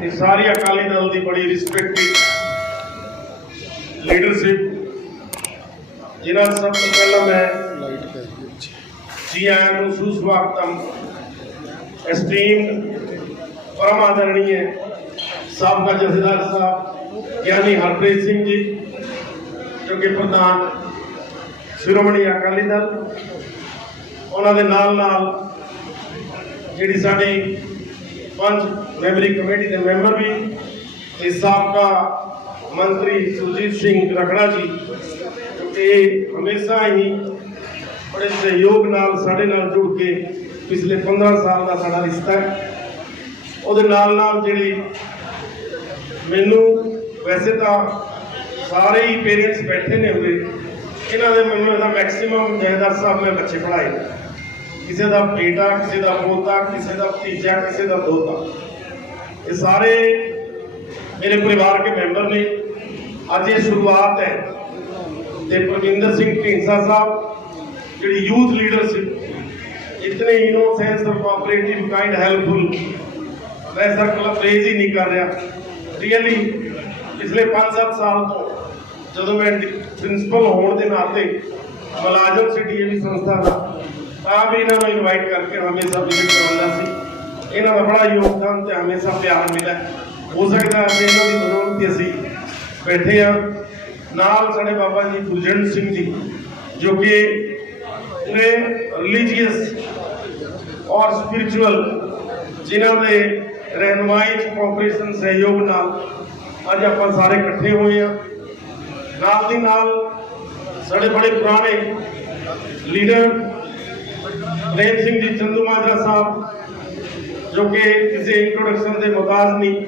ਤੇ ਸਾਰੀ ਅਕਾਲੀ ਦਲ ਦੀ ਬੜੀ respected leadership ਜਿਨ੍ਹਾਂ ਸਭ ਤੋਂ ਪਹਿਲਾਂ ਮੈਂ ਲਾਈਟ ਜੀ ਆਇਆਂ ਨੂੰ ਸੁਸਵਾਗਤਮ ਐਸਟੀਮਡ ਪਰਮ ਆਦਰਣੀय ਸਾਬਕਾ ਜਥੇਦਾਰ ਸਾਹਿਬ, ਗਿਆਨੀ ਹਰਪ੍ਰੀਤ ਸਿੰਘ ਜੀ, ਜੋ ਕਿ ਪ੍ਰਧਾਨ ਸ਼੍ਰੋਮਣੀ ਅਕਾਲੀ ਦਲ, ਉਹਨਾਂ ਦੇ ਨਾਲ ਨਾਲ ਜਿਹੜੀ ਸਾਡੀ ਪੰਜ ਮੈਂਬਰੀ ਕਮੇਟੀ ਦੇ ਮੈਂਬਰ ਵੀ ਤੇ ਸਾਬਕਾ ਮੰਤਰੀ ਸੁਰਜੀਤ ਸਿੰਘ ਰਖੜਾ ਜੀ। ਜੋ ਕਿ ਹਮੇਸ਼ਾ ਹੀ ਬੜੇ ਸਹਿਯੋਗ ਨਾਲ ਸਾਡੇ ਨਾਲ ਜੁੜ ਕੇ ਪਿਛਲੇ 15 ਸਾਲ ਦਾ ਸਾਡਾ ਰਿਸ਼ਤਾ ਹੈ। ਉਹਦੇ ਨਾਲ ਨਾਲ ਜਿਹੜੀ ਮੈਨੂੰ ਵੈਸੇ ਤਾਂ ਸਾਰੇ ਹੀ ਪੇਰੈਂਟਸ ਬੈਠੇ ਨੇ ਹੋਏ ਇਹਨਾਂ ਦੇ ਮੈਨੂੰ ਦਾ ਮੈਕਸਿਮਮ ਜਹੇਦਾਰ ਸਾਹਿਬ ਮੈਂ ਬੱਚੇ ਪੜਾਏ ਕਿਸੇ ਦਾ ਬੇਟਾ, ਕਿਸੇ ਦਾ ਪੋਤਾ, ਕਿਸੇ ਦਾ ਭਤੀਜਾ, ਕਿਸੇ ਦਾ ਦੋਤਾ। ਇਹ ਸਾਰੇ ਮੇਰੇ ਪਰਿਵਾਰ ਦੇ ਮੈਂਬਰ ਨੇ। ਅੱਜ ਇਹ ਸ਼ੁਰੂਆਤ ਹੈ। ਤੇ ਪ੍ਰਵਿੰਦਰ ਸਿੰਘ ਢੀਂਸਾ ਸਾਹਿਬ, ਜਿਹੜੀ ਯੂਥ ਲੀਡਰਸ਼ਿਪ ਇਤਨੇ ਇਨੋਸੈਂਸ ਔਰ ਕੋਆਪਰੇਟਿਵ ਕਾਈਂਡ ਹੈਲਪਫੁਲ ਮੈਂ ਸਰ ਕਲਬ ਪ੍ਰੇਜ਼ ਹੀ ਨਹੀਂ ਕਰ ਰਿਹਾ। ਰੀਅਲੀ ਪਿਛਲੇ 5-7 ਸਾਲ ਤੋਂ ਜਦੋਂ ਮੈਂ ਪ੍ਰਿੰਸੀਪਲ ਹੋਣ ਦੇ ਨਾਤੇ ਮੁਲਾਜ਼ਮ ਸਿਟੀ ਜਿਹੜੀ ਸੰਸਥਾ ਦਾ ਤਾਂ ਵੀ ਇਹਨਾਂ ਨੂੰ ਇਨਵਾਈਟ ਕਰਕੇ ਹਮੇਸ਼ਾ ਵਿਜ਼ਿਟ ਕਰਵਾਉਂਦਾ ਸੀ। ਇਹਨਾਂ ਦਾ ਬੜਾ ਯੋਗਦਾਨ ਤੇ ਹਮੇਸ਼ਾ ਪਿਆਰ ਮਿਲਿਆ। ਹੋ ਸਕਦਾ ਹੈ ਇਹਨਾਂ ਦੀ ਬਦੌਲਤ ਹੀ ਅਸੀਂ ਬੈਠੇ ਆ ਨਾਲ ਸਾਡੇ ਬਾਬਾ ਜੀ ਗੁਰਜੰਟ ਸਿੰਘ ਜੀ, ਜੋ ਕਿ ਨੇ ਰਿਲੀਜੀਅਸ ਔਰ ਸਪਿਰਚੁਅਲ ਜਿਨ੍ਹਾਂ ਦੇ ਰਹਿਨਮਾਈ ਚ ਕੋਆਪਰੇਸ਼ਨ ਸਹਿਯੋਗ ਨਾਲ ਅੱਜ ਆਪਾਂ ਸਾਰੇ ਇਕੱਠੇ ਹੋਏ ਆ ਨਾਲ ਦੀ ਨਾਲ ਸਾਡੇ ਬੜੇ ਪੁਰਾਣੇ ਲੀਡਰ ਪ੍ਰੇਮ ਸਿੰਘ ਜੀ ਚੰਦੂ ਮਾਜਰਾ ਸਾਹਿਬ, ਜੋ ਕਿ ਕਿਸੇ ਇੰਟਰੋਡਕਸ਼ਨ ਦੇ ਮੁਤਾਜ ਨਹੀਂ,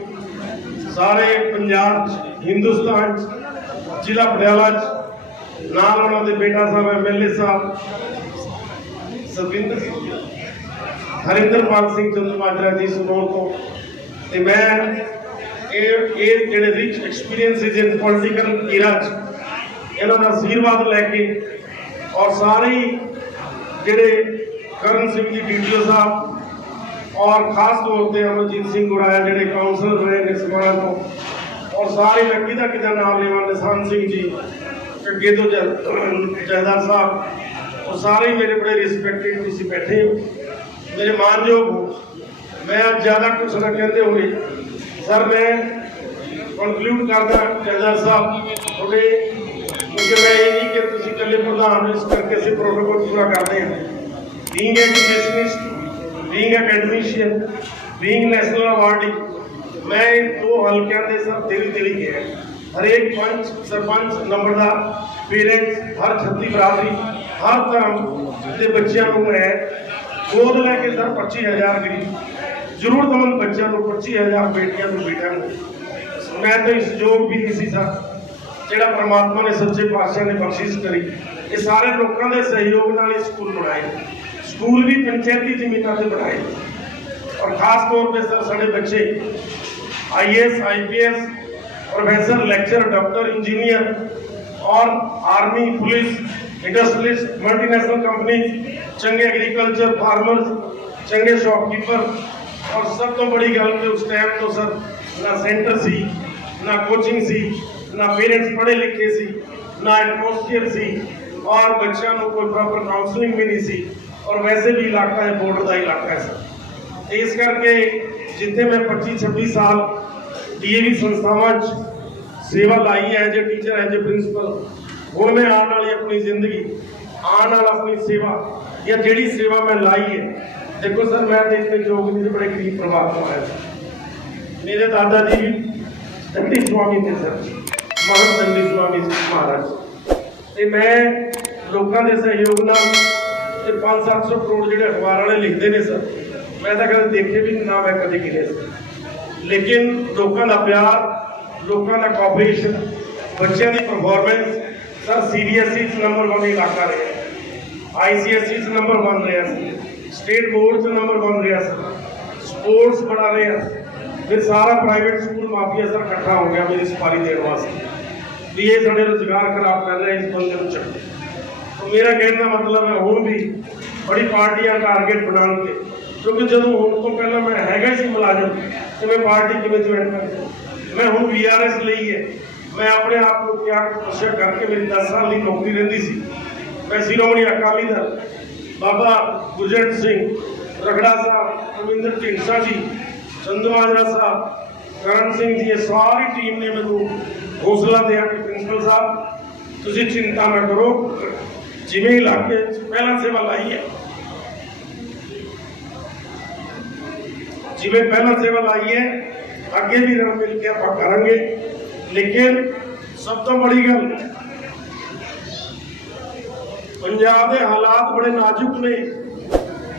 ਸਾਰੇ ਪੰਜਾਬ 'ਚ, ਹਿੰਦੁਸਤਾਨ 'ਚ, ਜ਼ਿਲ੍ਹਾ ਪਟਿਆਲਾ 'ਚ, ਨਾਲ ਉਹਨਾਂ ਦੇ ਬੇਟਾ ਸਾਹਿਬ ਐਮਐਲਏ ਸਾਹਿਬ ਸਤਵਿੰਦਰ ਸਿੰਘ ਹਰਿੰਦਰਪਾਲ ਸਿੰਘ ਚੰਦੂ ਮਾਜਰਾ ਜੀ ਸੁਣੋਰ ਤੋਂ। ਤੇ ਮੈਂ ਇਹ ਇਹ ਜਿਹੜੇ rich experience in political era 'ਚ, ਇਹਨਾਂ ਦਾ ਆਸ਼ੀਰਵਾਦ ਲੈ ਕੇ ਔਰ ਸਾਰੇ ਹੀ ਜਿਹੜੇ ਕਰਨ ਸਿੰਘ ਜੀ, ਡੀਡੀਓ ਸਾਹਿਬ ਔਰ ਖਾਸ ਤੌਰ ਤੇ ਅਮਰਜੀਤ ਸਿੰਘ ਗੁਰਾਇਆ ਜਿਹੜੇ ਕਾਉਂਸਲਰ ਰਹੇ ਨੇ ਸਮਾਜ ਤੋਂ। ਔਰ ਸਾਰੇ ਲੱਕੀ ਦਾ ਕਿਦਾ ਨਾਮ ਲੈਵਾ ਨਿਸ਼ਾਨ ਸਿੰਘ ਜੀ, ਅੱਗੇ ਤੋਂ ਜਹਦਾਰ ਸਾਹਿਬ ਔਰ ਸਾਰੇ ਮੇਰੇ ਬੜੇ ਰਿਸਪੈਕਟਡ ਤੁਸੀਂ ਬੈਠੇ ਹੋ। ਮੇਰੇ ਮਾਨਯੋਗ ਹੋ। ਮੈਂ ਅੱਜ ਜ਼ਿਆਦਾ ਕੁਝ ਨਾ ਕਹਿੰਦੇ ਹੋਏ, ਸਰ ਮੈਂ ਕਨਕਲੂਡ ਕਰਦਾ ਜਹਦਾਰ ਸਾਹਿਬ, ਤੁਹਾਡੇ, ਕਿਉਂਕਿ ਮੈਂ ਇਹ ਨਹੀਂ ਕਿ ਤੁਸੀਂ ਇਕੱਲੇ ਪ੍ਰਧਾਨ ਹੋ, ਇਸ ਕਰਕੇ ਅਸੀਂ ਪ੍ਰੋਟੋਕੋਲ ਪੂਰਾ ਕਰਦੇ ਹਾਂ। Being educationist being academician being national awardee ਮੈਂ ਦੋ ਹਲਕਿਆਂ ਦੇ ਸਭ ਦਿਲੀ ਦਿਲੀ ਗਿਆ ਹਰੇਕ ਪੰਚ, ਸਰਪੰਚ, ਨੰਬਰਦਾਰ ਪੇਰੈਂਟਸ ਹਰ ਛੱਤੀ ਬਰਾਦਰੀ, ਹਰ ਧਰਮ ਦੇ ਬੱਚਿਆਂ ਨੂੰ ਮੈਂ ਗੋਦ ਲੈ ਕੇ ਸਰ 25000 ਗਰੀਬ, ਜ਼ਰੂਰਤਮੰਦ ਬੱਚਿਆਂ ਨੂੰ 25000 ਬੇਟੀਆਂ ਨੂੰ ਬੇਟਿਆਂ ਨੂੰ ਮੈਂ ਤਾਂ ਇਸ ਯੋਗ ਵੀ ਨਹੀਂ ਸੀ ਸਰ, ਜਿਹੜਾ ਪ੍ਰਮਾਤਮਾ ਨੇ ਸੱਚੇ ਪਾਤਸ਼ਾਹ ਨੇ ਬਖਸ਼ਿਸ਼ ਕਰੀ। ਇਹ ਸਾਰੇ ਲੋਕਾਂ ਦੇ ਸਹਿਯੋਗ ਨਾਲ ਇਹ ਸਕੂਲ ਬਣਾਏ ਸਕੂਲ ਵੀ ਪੰਚਾਇਤੀ ਜ਼ਮੀਨਾਂ ਤੇ ਬਣਾਏ और खास तौर पे सर साढ़े बच्चे IAS IPS professor lecture doctor engineer और army police industrialist multinational company चंगे एग्रीकल्चर फार्मर्स चंगे शॉपकीपर और सब तो बड़ी गल कि उस टाइम तो सर ना सेंटर सी ना कोचिंग सी ना पेरेंट्स पढ़े लिखे सी ना एटमोसफियर सी और बच्चों को कोई प्रॉपर काउंसलिंग भी नहीं सी ਔਰ ਵੈਸੇ ਵੀ ਇਲਾਕਾ ਹੈ ਬਾਰਡਰ ਦਾ ਇਲਾਕਾ ਹੈ ਸਰ। ਇਸ ਕਰਕੇ ਜਿੱਥੇ ਮੈਂ 25 26 ਸਾਲ ਡੀਏਵੀ ਸੰਸਥਾਵਾਂ 'ਚ ਸੇਵਾ ਲਾਈ ਹੈ, ਜੇ ਟੀਚਰ ਹੈ, ਜੇ ਪ੍ਰਿੰਸੀਪਲ ਹੁਣ ਮੈਂ ਆਉਣ ਵਾਲੀ ਆਪਣੀ ਜ਼ਿੰਦਗੀ, ਆਉਣ ਵਾਲਾ ਆਪਣੀ ਸੇਵਾ, ਜਾਂ ਜਿਹੜੀ ਸੇਵਾ ਮੈਂ ਲਾਈ ਹੈ, ਦੇਖੋ ਸਰ, ਮੈਂ ਤੇ ਇਸ ਯੋਗ ਦੇ ਬੜੇ ਗਰੀਬ ਪ੍ਰਭਾਵ ਤੋਂ ਆਇਆ ਮੇਰੇ ਦਾਦਾ ਜੀ ਵੀ ਦੰਡੀ ਸੁਆਮੀ ਤੇ ਸਰ ਮਹਾਨ ਦੰਡੀ ਸੁਆਮੀ ਮਹਾਰਾਜ। ਤੇ ਮੈਂ ਲੋਕਾਂ ਦੇ ਸਹਿਯੋਗ ਨਾਲ ਤੇ 5-700 ਕਰੋੜ ਜਿਹੜੇ ਅਖਬਾਰ ਵਾਲੇ ਲਿਖਦੇ ਨੇ ਸਰ, ਮੈਂ ਤਾਂ ਕਦੇ ਦੇਖੇ ਵੀ ਨਾ ਮੈਂ ਕਦੇ ਕਿਨੇ ਲੇਕਿਨ ਲੋਕਾਂ ਦਾ ਪਿਆਰ, ਲੋਕਾਂ ਦਾ ਕੋਆਪਰੇਸ਼ਨ ਬੱਚਿਆਂ ਦੀ ਪਰਫਾਰਮੈਂਸ ਸਰ ਸੀਬੀਐਸਈ ਚ ਨੰਬਰ 1 ਇਲਾਕਾ ਰਿਹਾ ਆਈਸੀਐਸਈ ਚ ਨੰਬਰ 1 ਰਿਹਾ ਸੀ ਸਟੇਟ ਬੋਰਡ ਚ ਨੰਬਰ 1 ਰਿਹਾ ਸੀ ਸਪੋਰਟਸ ਬੜਾ ਰਿਹਾ ਫਿਰ ਸਾਰਾ ਪ੍ਰਾਈਵੇਟ ਸਕੂਲ ਮਾਫੀਆ ਸਰ ਇਕੱਠਾ ਹੋ ਗਿਆ ਮੇਰੀ ਸਪਾਰੀ ਦੇਣ ਵਾਸਤੇ। ਵੀ ਇਹ ਸਾਡੇ ਰੁਜ਼ਗਾਰ ਖਰਾਬ ਕਰ ਰਿਹਾ ਇਸ ਬੰਦੇ ਨੂੰ ਚੱਕੋ। ਮੇਰਾ ਕਹਿਣ ਦਾ ਮਤਲਬ ਹੈ ਹੁਣ ਵੀ ਬੜੀ ਪਾਰਟੀਆਂ ਟਾਰਗੇਟ ਬਣਾਉਣ 'ਤੇ ਕਿਉਂਕਿ ਜਦੋਂ ਹੁਣ ਤੋਂ ਪਹਿਲਾਂ ਮੈਂ ਹੈਗਾ ਸੀ ਮੁਲਾਜ਼ਮ ਤੇ ਮੈਂ ਪਾਰਟੀ ਕਿਵੇਂ ਜੁਆਇਨ ਕਰ ਮੈਂ ਹੁਣ ਵੀਆਰਐਸ ਲਈ ਹੈ। ਮੈਂ ਆਪਣੇ ਆਪ ਨੂੰ ਕਿਹਾ ਤਪੱਸਿਆ ਕਰਕੇ ਮੇਰੀ 10 ਸਾਲ ਦੀ ਨੌਕਰੀ ਰਹਿੰਦੀ ਸੀ। ਮੈਂ ਸ਼੍ਰੋਮਣੀ ਅਕਾਲੀ ਦਲ, ਬਾਬਾ ਗੁਰਜੰਟ ਸਿੰਘ ਰਗੜਾ ਸਾਹਿਬ ਅਮਿੰਦਰ ਢਿੰਸਾ ਜੀ, ਚੰਦਵਾਜਰਾ ਸਾਹਿਬ, ਕਰਨ ਸਿੰਘ ਜੀ, ਇਹ ਸਾਰੀ ਟੀਮ ਨੇ ਮੈਨੂੰ ਹੌਸਲਾ ਦਿਆ ਕਿ ਪ੍ਰਿੰਸੀਪਲ ਸਾਹਿਬ, ਤੁਸੀਂ ਚਿੰਤਾ ਨਾ ਕਰੋ। ਜਿਵੇਂ ਇਲਾਕੇ 'ਚ ਪਹਿਲਾਂ ਸੇਵਾ ਲਾਈ ਹੈ। ਜਿਵੇਂ ਪਹਿਲਾਂ ਸੇਵਾ ਲਾਈ ਹੈ, ਅੱਗੇ ਵੀ ਰਲ ਮਿਲ ਕੇ ਆਪਾਂ ਕਰਾਂਗੇ। ਲੇਕਿਨ ਸਭ ਤੋਂ ਬੜੀ ਗੱਲ, ਪੰਜਾਬ ਦੇ ਹਾਲਾਤ ਬੜੇ ਨਾਜ਼ੁਕ ਨੇ।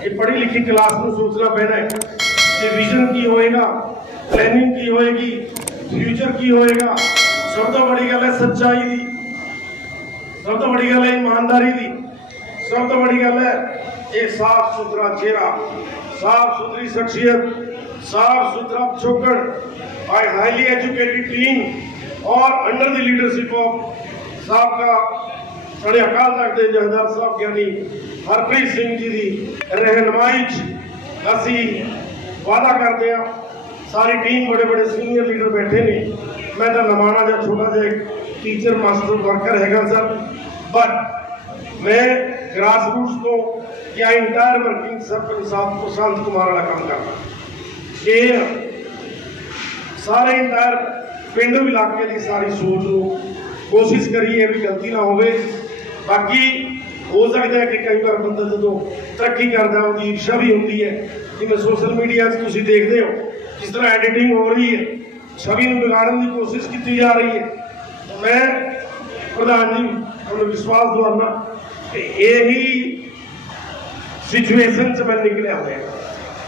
ਇਹ ਪੜ੍ਹੀ ਲਿਖੀ ਕਲਾਸ ਨੂੰ ਸੋਚਣਾ ਪੈਣਾ ਹੈ ਕਿ ਵਿਜ਼ਨ ਕੀ ਹੋਏਗਾ ਪਲੈਨਿੰਗ ਕੀ ਹੋਏਗੀ ਫਿਊਚਰ ਕੀ ਹੋਏਗਾ। ਸਭ ਤੋਂ ਬੜੀ ਗੱਲ ਹੈ ਸੱਚਾਈ ਦੀ। ਸਭ ਤੋਂ ਵੱਡੀ ਗੱਲ ਹੈ ਇਮਾਨਦਾਰੀ ਦੀ। ਸਭ ਤੋਂ ਵੱਡੀ ਗੱਲ ਹੈ ਇਹ ਸਾਫ਼ ਸੁਥਰਾ ਚਿਹਰਾ, ਸਾਫ਼ ਸੁਥਰੀ ਸ਼ਖਸੀਅਤ, ਸਾਫ਼ ਸੁਥਰਾ ਪਿਛੋਕੜ ਆਈ ਹਾਈਲੀ ਐਜੂਕੇਟਿਡ ਟੀਮ ਔਰ ਅੰਡਰ ਦੀ ਲੀਡਰਸ਼ਿਪ ਆਫ ਸਾਬਕਾ ਸਾਡੇ ਅਕਾਲ ਤਖਤ ਦੇ ਜਥੇਦਾਰ ਸਾਹਿਬ ਗਿਆਨੀ ਹਰਪ੍ਰੀਤ ਸਿੰਘ ਜੀ ਦੀ ਰਹਿਨਮਾਈ 'ਚ ਅਸੀਂ ਵਾਅਦਾ ਕਰਦੇ ਹਾਂ, ਸਾਰੀ ਟੀਮ ਬੜੇ ਬੜੇ ਸੀਨੀਅਰ ਲੀਡਰ ਬੈਠੇ ਨੇ। ਮੈਂ ਤਾਂ ਨਮਾਣਾ ਜਿਹਾ, ਛੋਟਾ ਜਿਹਾ ਟੀਚਰ ਮਾਸਟਰ ਵਰਕਰ ਹੈਗਾ ਸਰ। ਬਟ ਮੈਂ ਗ੍ਰਾਸ ਰੂਟਸ ਤੋਂ ਜਾਂ ਇੰਟਾਇਰ ਵਰਕਿੰਗ ਸਬ ਇਨਸਾਫ ਪ੍ਰਸ਼ਾਂਤ ਕੁਮਾਰ ਵਾਲਾ ਕੰਮ ਕਰਦਾ ਇਹ ਸਾਰੇ ਇੰਟਾਇਰ ਪਿੰਡ ਇਲਾਕੇ ਦੀ ਸਾਰੀ ਸੋਚ ਨੂੰ ਕੋਸ਼ਿਸ਼ ਕਰੀਏ ਵੀ ਗਲਤੀ ਨਾ ਹੋਵੇ ਬਾਕੀ ਹੋ ਸਕਦਾ ਹੈ ਕਿ ਕਈ ਵਾਰ ਬੰਦਾ ਜਦੋਂ ਤਰੱਕੀ ਕਰਦਾ ਉਹਦੀ ਇੱਛਾ ਵੀ ਹੁੰਦੀ ਹੈ ਜਿਵੇਂ ਸੋਸ਼ਲ ਮੀਡੀਆ 'ਚ ਤੁਸੀਂ ਦੇਖਦੇ ਹੋ ਕਿਸ ਤਰ੍ਹਾਂ ਐਡੀਟਿੰਗ ਹੋ ਰਹੀ ਹੈ ਛਵੀ ਨੂੰ ਵਿਗਾੜਨ ਦੀ ਕੋਸ਼ਿਸ਼ ਕੀਤੀ ਜਾ ਰਹੀ ਹੈ ਮੈਂ ਪ੍ਰਧਾਨ ਜੀ ਤੁਹਾਨੂੰ ਵਿਸ਼ਵਾਸ ਦਵਾਉਣਾ। ਕਿ ਇਹੀ ਸਿਚੁਏਸ਼ਨ 'ਚ ਮੈਂ ਨਿਕਲਿਆ ਹੋਇਆ।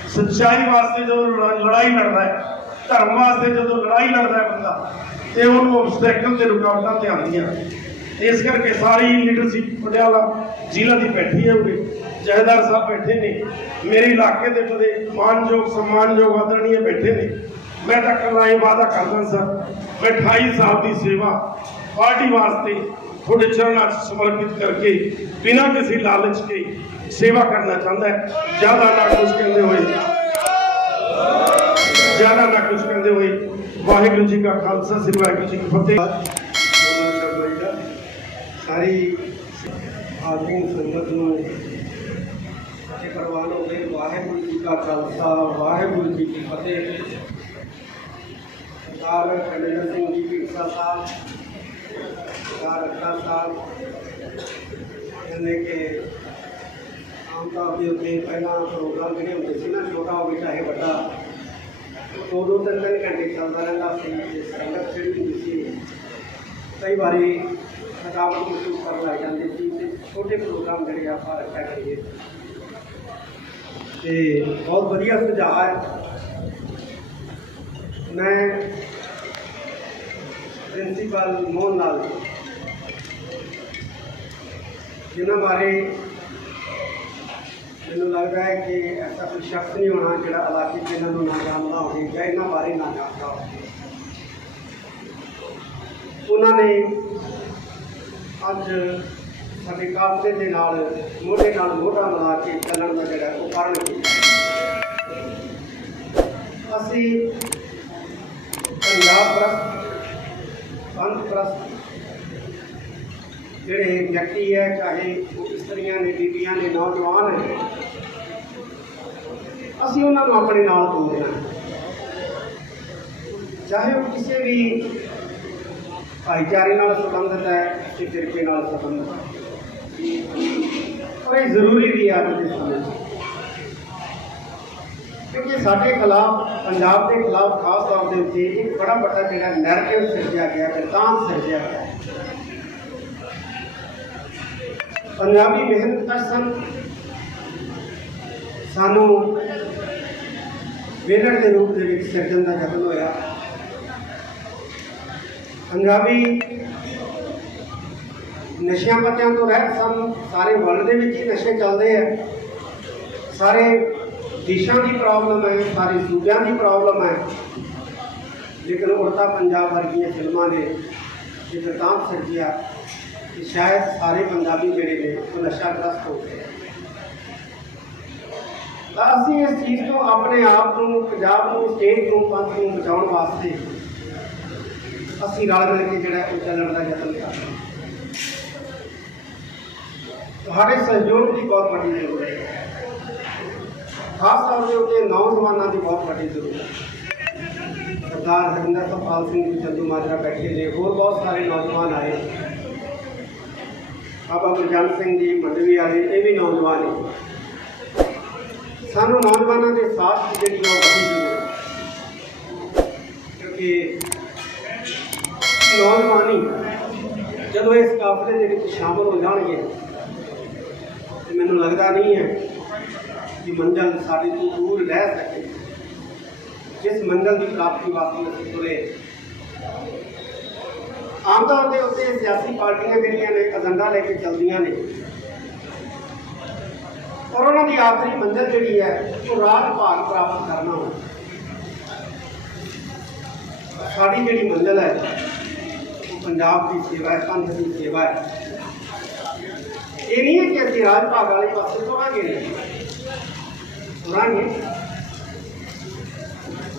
ਸੱਚਾਈ ਵਾਸਤੇ ਜਦੋਂ ਲੜਾ- ਲੜਾਈ ਲੜਦਾ ਹੈ, ਧਰਮ ਵਾਸਤੇ ਜਦੋਂ ਲੜਾਈ ਲੜਦਾ ਹੈ ਬੰਦਾ, ਤੇ ਉਹਨੂੰ ਆਬਸਟੈਕਲ ਤੇ ਰੁਕਾਵਟਾਂ ਤੇ ਆਉਂਦੀਆਂ। ਇਸ ਕਰਕੇ ਸਾਰੀ ਲੀਡਰਸ਼ਿਪ ਪਟਿਆਲਾ ਜ਼ਿਲ੍ਹਾ ਦੀ ਬੈਠੀ ਹੈ ਉਰੇ। ਜਹੇਦਾਰ ਸਾਹਿਬ ਬੈਠੇ ਨੇ। ਮੇਰੇ ਇਲਾਕੇ ਦੇ ਬੜੇ ਮਾਨਯੋਗ, ਸਨਮਾਨਯੋਗ ਆਦਰਣੀਏ ਬੈਠੇ ਨੇ। ਮੈਂ ਤਾਂ ਕੱਲਾ ਇਹ ਵਾਅਦਾ ਕਰਦਾ ਸਰ ਮੈਂ 28 ਸਾਲ ਦੀ ਸੇਵਾ ਪਾਰਟੀ ਵਾਸਤੇ ਤੁਹਾਡੇ ਚਰਨਾਂ 'ਚ ਸਮਰਪਿਤ ਕਰਕੇ ਬਿਨਾਂ ਕਿਸੇ ਲਾਲਚ ਕੇ ਸੇਵਾ ਕਰਨਾ ਚਾਹੁੰਦਾ ਹੈ। ਜ਼ਿਆਦਾ ਨਾ ਕੁਝ ਕਹਿੰਦੇ ਹੋਏ। ਜ਼ਿਆਦਾ ਨਾ ਕੁਝ ਕਹਿੰਦੇ ਹੋਏ। ਵਾਹਿਗੁਰੂ ਜੀ ਕਾ ਖਾਲਸਾ, ਸ੍ਰੀ ਵਾਹਿਗੁਰੂ ਜੀ ਕੀ ਫਤਿਹ। ਸਾਰੀ ਆਦਮੀ ਸੰਗਤ ਨੂੰ ਤੇ ਪ੍ਰਵਾਨ ਹੋ ਗਏ। ਵਾਹਿਗੁਰੂ ਜੀ ਕਾ ਖਾਲਸਾ, ਵਾਹਿਗੁਰੂ ਜੀ ਕੀ ਫਤਿਹ। ਸਰਦਾਰ ਕਨੇਡਾ ਸਿੰਘ ਜੀ ਢੀਂਡਸਾ ਸਾਹਿਬ। ਸਰਦਾਰ ਅੱਖਾ ਸਾਹਿਬ ਕਹਿੰਦੇ ਕਿ ਆਮ ਤੌਰ ਦੇ ਉੱਤੇ ਪਹਿਲਾਂ ਪ੍ਰੋਗਰਾਮ ਜਿਹੜੇ ਹੁੰਦੇ ਸੀ ਨਾ ਛੋਟਾ ਹੋਵੇ ਚਾਹੇ ਵੱਡਾ ਦੋ ਦੋ ਤਿੰਨ ਤਿੰਨ ਘੰਟੇ ਚੱਲਦਾ ਰਹਿੰਦਾ ਸੀ ਤੇ ਸੰਗਤ ਜਿਹੜੀ ਹੁੰਦੀ ਸੀ ਕਈ ਵਾਰੀ ਥਕਾਵਟ ਮਹਿਸੂਸ ਕਰਨ ਲੱਗ ਜਾਂਦੀ ਸੀ ਤੇ ਛੋਟੇ ਪ੍ਰੋਗਰਾਮ ਜਿਹੜੇ ਆਪਾਂ ਰੱਖਿਆ ਕਰੀਏ ਤੇ ਬਹੁਤ ਵਧੀਆ ਸੁਝਾਅ ਹੈ ਮੈਂ ਪ੍ਰਿੰਸੀਪਲ ਮੋਹਨ ਲਾਲ ਜੀ ਜਿਨ੍ਹਾਂ ਬਾਰੇ ਮੈਨੂੰ ਲੱਗਦਾ ਹੈ ਕਿ ਐਸਾ ਕੋਈ ਸ਼ਖਸ ਨਹੀਂ ਹੋਣਾ ਜਿਹੜਾ ਇਲਾਕੇ 'ਚ ਇਹਨਾਂ ਨੂੰ ਨਾ ਜਾਣਦਾ ਹੋਵੇ ਜਾਂ ਇਹਨਾਂ ਬਾਰੇ ਨਾ ਜਾਣਦਾ ਹੋਵੇ। ਉਹਨਾਂ ਨੇ ਅੱਜ ਸਾਡੇ ਕਾਫਲੇ ਦੇ ਨਾਲ, ਮੋਢੇ ਨਾਲ ਮੋਢਾ ਮਿਲਾ ਕੇ ਚੱਲਣ ਦਾ ਜਿਹੜਾ ਉਹ ਕਾਰਨ ਕੀਤਾ। ਅਸੀਂ ਪੰਜਾਬ ਪ੍ਰਸਤ ਪੰਥ ਪ੍ਰਸਤ ਜਿਹੜੇ ਵਿਅਕਤੀ ਹੈ, ਚਾਹੇ ਉਹ ਇਸਤਰੀਆਂ ਨੇ ਬੀਬੀਆਂ ਨੇ ਨੌਜਵਾਨ ਨੇ, ਅਸੀਂ ਉਹਨਾਂ ਨੂੰ ਆਪਣੇ ਨਾਲ ਤੋਰਨਾ ਹੈ। ਚਾਹੇ ਉਹ ਕਿਸੇ ਵੀ ਭਾਈਚਾਰੇ ਨਾਲ ਸੰਬੰਧਿਤ ਹੈ, ਕਿਸੇ ਫਿਰਕੇ ਨਾਲ ਸੰਬੰਧਿਤ ਹੈ। ਪਰ ਇਹ ਜ਼ਰੂਰੀ ਵੀ ਹੈ ਅੱਜ ਦੇ ਸਮੇਂ 'ਚ ਕਿਉਂਕਿ ਸਾਡੇ ਖਿਲਾਫ, ਪੰਜਾਬ ਦੇ ਖਿਲਾਫ ਖਾਸ ਤੌਰ ਦੇ ਉੱਤੇ ਇੱਕ ਬੜਾ ਵੱਡਾ ਜਿਹੜਾ ਨੈਰੇਟਿਵ ਸਿਰਜਿਆ ਗਿਆ ਬਿਰਤਾਂਤ ਸਿਰਜਿਆ ਗਿਆ ਪੰਜਾਬੀ ਮਿਹਨਤ ਕਰ ਸਨ ਸਾਨੂੰ ਵੇਲੜ ਦੇ ਰੂਪ ਦੇ ਵਿੱਚ ਸਿਰਜਣ ਦਾ ਯਤਨ ਹੋਇਆ। ਪੰਜਾਬੀ ਨਸ਼ਿਆਂ ਪੱਤਿਆਂ ਤੋਂ ਰਹਿਤ ਸਨ। ਸਾਰੇ ਵਰਲਡ ਦੇ ਵਿੱਚ ਹੀ ਨਸ਼ੇ ਚੱਲਦੇ ਆ। ਸਾਰੇ ਦੇਸ਼ਾਂ ਦੀ ਪ੍ਰੋਬਲਮ ਹੈ, ਸਾਰੇ ਸੂਬਿਆਂ ਦੀ ਪ੍ਰੋਬਲਮ ਹੈ। ਲੇਕਿਨ ਉੜਤਾ ਪੰਜਾਬ ਵਰਗੀਆਂ ਫਿਲਮਾਂ ਨੇ ਇਹ ਤਾਂ ਸਿਰਜਿਆ। ਕਿ ਸ਼ਾਇਦ ਸਾਰੇ ਪੰਜਾਬੀ ਜਿਹੜੇ ਨੇ ਉਹ ਨਸ਼ਾਗ੍ਰਸਤ ਹੋ ਗਏ ਤਾਂ ਅਸੀਂ ਇਸ ਚੀਜ਼ ਤੋਂ ਆਪਣੇ ਆਪ ਨੂੰ ਪੰਜਾਬ ਨੂੰ ਸਟੇਟ ਨੂੰ ਪੰਥ ਨੂੰ ਬਚਾਉਣ ਵਾਸਤੇ ਅਸੀਂ ਰਲ ਮਿਲ ਕੇ ਜਿਹੜਾ ਉਹ ਚੱਲਣ ਦਾ ਯਤਨ ਕਰ ਰਹੇ ਹਾਂ। ਤੁਹਾਡੇ ਸਹਿਯੋਗ ਦੀ ਬਹੁਤ ਵੱਡੀ ਜ਼ਰੂਰਤ ਹੈ। ਖਾਸ ਤੌਰ ਦੇ ਉੱਤੇ ਨੌਜਵਾਨਾਂ ਦੀ ਬਹੁਤ ਵੱਡੀ ਜ਼ਰੂਰਤ ਹੈ। ਸਰਦਾਰ ਹਰਿੰਦਰ ਸਪਾਲ ਸਿੰਘ ਜੀ ਚੰਦੂ ਮਾਜਰਾ ਬੈਠੇ ਨੇ, ਹੋਰ ਬਹੁਤ ਸਾਰੇ ਨੌਜਵਾਨ ਆਏ। ਬਾਬਾ ਗੁਰਜੰਟ ਸਿੰਘ ਜੀ ਮੰਡਵੀ ਵਾਲੇ, ਇਹ ਵੀ ਨੌਜਵਾਨ ਨੇ। ਸਾਨੂੰ ਨੌਜਵਾਨਾਂ ਦੇ ਸਾਥ ਦੀ ਜਿਹੜੀ ਉਹ ਬੜੀ ਜ਼ਰੂਰਤ ਕਿਉਂਕਿ ਨੌਜਵਾਨੀ, ਜਦੋਂ ਇਸ ਕਾਫਲੇ ਦੇ ਵਿੱਚ ਸ਼ਾਮਲ ਹੋ ਜਾਣਗੇ, ਤੇ ਮੈਨੂੰ ਲੱਗਦਾ ਨਹੀਂ ਹੈ ਕਿ ਮੰਜ਼ਲ ਸਾਡੇ ਤੋਂ ਦੂਰ ਰਹਿ ਸਕੇ। ਜਿਸ ਮੰਜ਼ਲ ਦੀ ਪ੍ਰਾਪਤੀ ਵਾਸਤੇ ਅਸੀਂ ਤੁਰੇ। ਆਮ ਤੌਰ ਦੇ ਉੱਤੇ ਸਿਆਸੀ ਪਾਰਟੀਆਂ ਜਿਹੜੀਆਂ ਨੇ, ਏਜੰਡਾ ਲੈ ਕੇ ਚੱਲਦੀਆਂ ਨੇ। ਔਰ ਉਹਨਾਂ ਦੀ ਆਖਰੀ ਮੰਜ਼ਿਲ ਜਿਹੜੀ ਹੈ, ਉਹ ਰਾਜ ਭਾਗ ਪ੍ਰਾਪਤ ਕਰਨਾ ਹੁੰਦਾ ਸਾਡੀ ਜਿਹੜੀ ਮੰਜ਼ਿਲ ਹੈ, ਉਹ ਪੰਜਾਬ ਦੀ ਸੇਵਾ ਹੈ ਪੰਥ ਦੀ ਸੇਵਾ ਹੈ। ਇਹ ਨਹੀਂ ਹੈ ਕਿ ਅਸੀਂ ਰਾਜ ਭਾਗ ਵਾਲੇ ਪਾਸੇ ਤੁਰਾਂਗੇ ਨਹੀਂ ਤੁਰਾਂਗੇ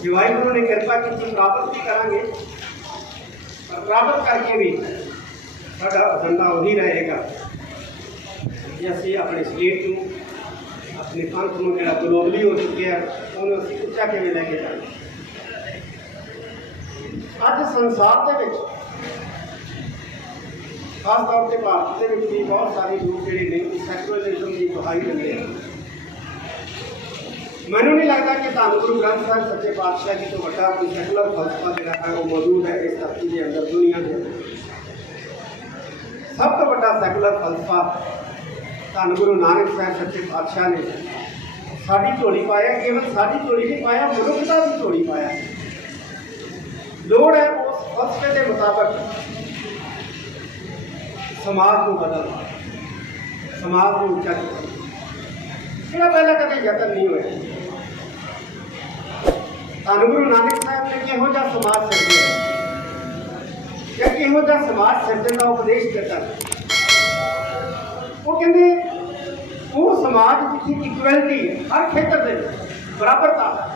ਜੇ ਵਾਹਿਗੁਰੂ ਨੇ ਕਿਰਪਾ ਕੀਤੀ, ਪ੍ਰਾਪਤ ਵੀ ਕਰਾਂਗੇ। ਪਰ ਪ੍ਰਾਪਤ ਕਰਕੇ ਵੀ ਸਾਡਾ ਏਜੰਡਾ ਉਹੀ ਰਹੇਗਾ ਕਿ ਅਸੀਂ ਆਪਣੇ ਸਟੇਟ ਨੂੰ ਆਪਣੇ ਪੰਥ ਨੂੰ ਜਿਹੜਾ ਗਲੋਬਲੀ ਹੋ ਚੁੱਕਿਆ ਉਹਨੂੰ ਅਸੀਂ ਉੱਚਾ ਕਿਵੇਂ ਲੈ ਕੇ ਜਾਣਾ ਅੱਜ ਸੰਸਾਰ ਦੇ ਵਿੱਚ ਖਾਸ ਤੌਰ ਤੇ ਭਾਰਤ ਦੇ ਵਿੱਚ ਵੀ ਬਹੁਤ ਸਾਰੇ ਲੋਕ ਜਿਹੜੇ ਨੇ ਸੈਕੂਲਰਿਜ਼ਮ ਦੀ ਦੁਹਾਈ ਦਿੰਦੇ ਹਨ ਮੈਨੂੰ ਨਹੀਂ ਲੱਗਦਾ ਕਿ ਧੰਨ ਗੁਰੂ ਗ੍ਰੰਥ ਸਾਹਿਬ ਸੱਚੇ ਪਾਤਸ਼ਾਹ ਜੀ ਤੋਂ ਵੱਡਾ ਕੋਈ ਸੈਕੂਲਰ ਫਲਸਫਾ ਜਿਹੜਾ ਹੈ ਉਹ ਮੌਜੂਦ ਹੈ ਇਸ ਧਰਤੀ ਦੇ ਅੰਦਰ ਦੁਨੀਆ ਦੇ ਅੰਦਰ। ਸਭ ਤੋਂ ਵੱਡਾ ਸੈਕੂਲਰ ਫਲਸਫਾ ਧੰਨ ਗੁਰੂ ਨਾਨਕ ਸਾਹਿਬ ਸੱਚੇ ਪਾਤਸ਼ਾਹ ਨੇ ਸਾਡੀ ਝੋਲੀ ਪਾਇਆ ਕੇਵਲ ਸਾਡੀ ਝੋਲੀ ਨਹੀਂ ਪਾਇਆ ਮਨੁੱਖਤਾ ਦੀ ਝੋਲੀ ਪਾਇਆ ਲੋੜ ਹੈ ਉਸ ਫਲਸਫੇ ਦੇ ਮੁਤਾਬਕ ਸਮਾਜ ਨੂੰ ਬਦਲਣਾ ਸਮਾਜ ਨੂੰ ਉੱਚਾ ਕਰਨਾ ਜਿਹੜਾ ਪਹਿਲਾਂ ਕਦੇ ਯਤਨ ਨਹੀਂ ਹੋਇਆ ਧੰਨ ਗੁਰੂ ਨਾਨਕ ਸਾਹਿਬ ਨੇ ਕਿਹੋ ਜਿਹਾ ਸਮਾਜ ਸਿਰਜਿਆ? ਕਿ ਕਿਹੋ ਜਿਹਾ ਸਮਾਜ ਸਿਰਜਣ ਦਾ ਉਪਦੇਸ਼ ਦਿੱਤਾ? ਉਹ ਕਹਿੰਦੇ, ਉਹ ਸਮਾਜ ਜਿੱਥੇ ਇਕੁਐਲਿਟੀ ਹੈ, ਹਰ ਖੇਤਰ ਦੇ ਵਿੱਚ ਬਰਾਬਰਤਾ